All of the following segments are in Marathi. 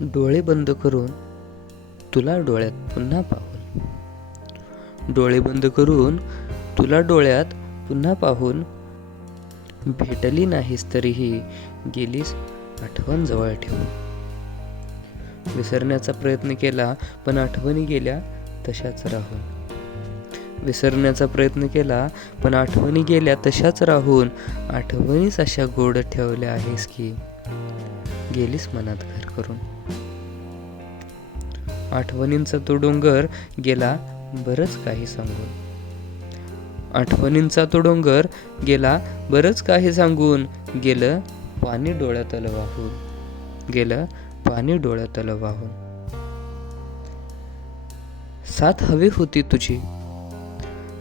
डोळे बंद करून तुला डोळ्यात पुन्हा पाहून, डोळे बंद करून तुला डोळ्यात पुन्हा पाहून, भेटली नाहीस तरीही गेलीस आठवण जवळ ठेवून. विसरण्याचा प्रयत्न केला पण आठवणी गेल्या तशाच राहून. विसरण्याचा प्रयत्न केला पण आठवणी गेल्या तशाच राहून. आठवणीच अशा गोड ठेवल्या आहेस की गेलीस मनात घर करून. आठवणींचा तो डोंगर गेला बरंच काही सांगून. आठवणींचा तो डोंगर गेला बरंच काही सांगून. गेलं पाणी डोळ्यातलं वाहून, गेलं पाणी डोळ्यातलं वाहून. साथ हवी होती तुझी,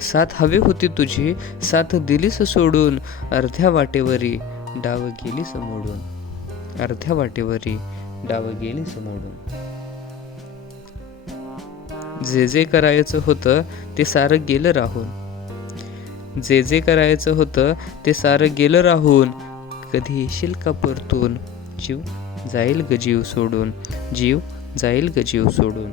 साथ हवी होती तुझी, साथ दिलीस सोडून. अर्ध्या वाटेवरी डाव गेलीस मोडून, अर्ध्या वाटेवरी डाव गेलीस मोडून. जे जे करायचं होतं ते सारं गेलं राहून, जे जे करायचं होतं ते सारं गेलं राहून. कधी येशील का परतून, जीव जाईल ग जीव सोडून, जीव जाईल ग जीव सोडून.